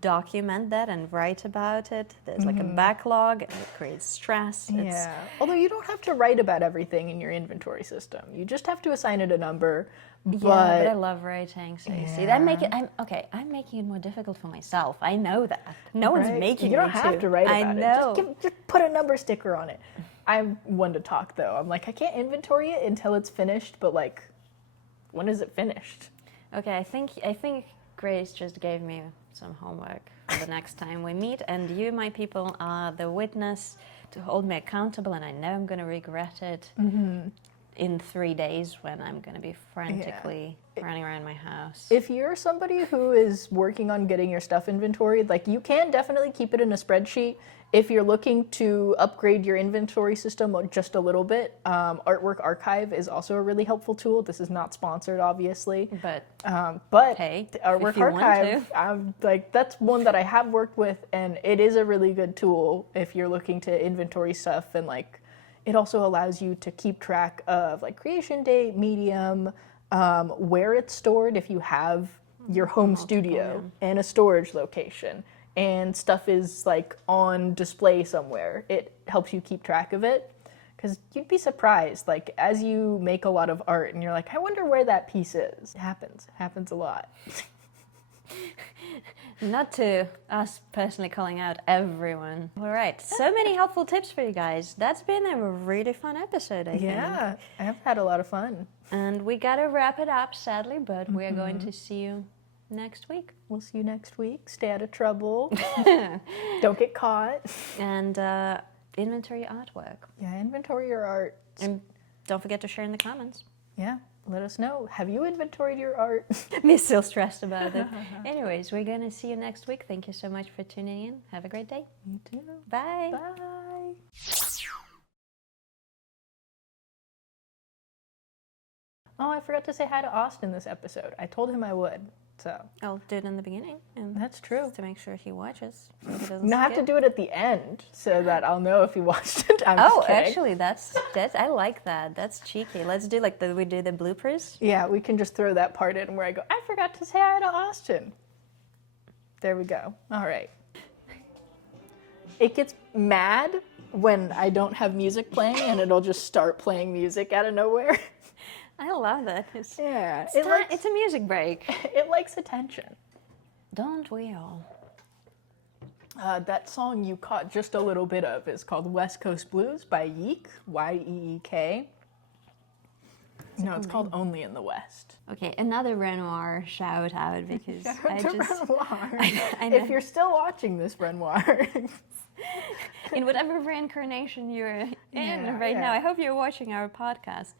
document that and write about it. There's like a backlog, and it creates stress. Yeah. Although you don't have to write about everything in your inventory system. You just have to assign it a number. But I love writing, so you see, I'm making it more difficult for myself. I know that. No one's making You don't me have to write about I it. know. Just put a number sticker on it. I'm one to talk, though. I'm like, I can't inventory it until it's finished, but like, when is it finished? Okay, I think Grace just gave me some homework for the next time we meet, and you, my people, are the witness to hold me accountable, and I know I'm going to regret it in 3 days when I'm going to be frantically running around my house. If you're somebody who is working on getting your stuff inventoried, like, you can definitely keep it in a spreadsheet. If you're looking to upgrade your inventory system just a little bit, Artwork Archive is also a really helpful tool. This is not sponsored, obviously. But Hey, if Artwork you want Archive, like, that's one that I have worked with, and it is a really good tool if you're looking to inventory stuff. And like, it also allows you to keep track of like creation date, medium, where it's stored if you have your home studio and a storage location, and stuff is like on display somewhere. It helps you keep track of it, because you'd be surprised, like, as you make a lot of art and you're like, I wonder where that piece is. It happens a lot. Not to us personally calling out everyone. All right, so many helpful tips for you guys. That's been a really fun episode, I think. Yeah, I've had a lot of fun. And we gotta wrap it up, sadly, but we are going to see you next week. We'll see you next week. Stay out of trouble. Don't get caught. And inventory your artwork. Yeah, inventory your art. And don't forget to share in the comments. Yeah, let us know. Have you inventoried your art? Me still stressed about it. Anyways, we're gonna see you next week. Thank you so much for tuning in. Have a great day. You too. Bye. Bye. Oh, I forgot to say hi to Austin this episode. I told him I would, so. I'll do it in the beginning. And That's true. to make sure he watches. So he doesn't No, I have to skip. do it at the end so that I'll know if he watched it. I'm just kidding. Actually, that's I like that. That's cheeky. Let's do like we do the bloopers. Yeah, we can just throw that part in where I go, I forgot to say hi to Austin. There we go. All right. It gets mad when I don't have music playing, and it'll just start playing music out of nowhere. I love that. It's It's a music break. it likes attention. Don't we all? That song you caught just a little bit of is called West Coast Blues by Yeek, Y-E-E-K. No, it's called Only in the West. Okay, another Renoir shout out because I just Renoir. I know. If you're still watching this, Renoir. In whatever reincarnation you're in right Yeah. now, I hope you're watching our podcast.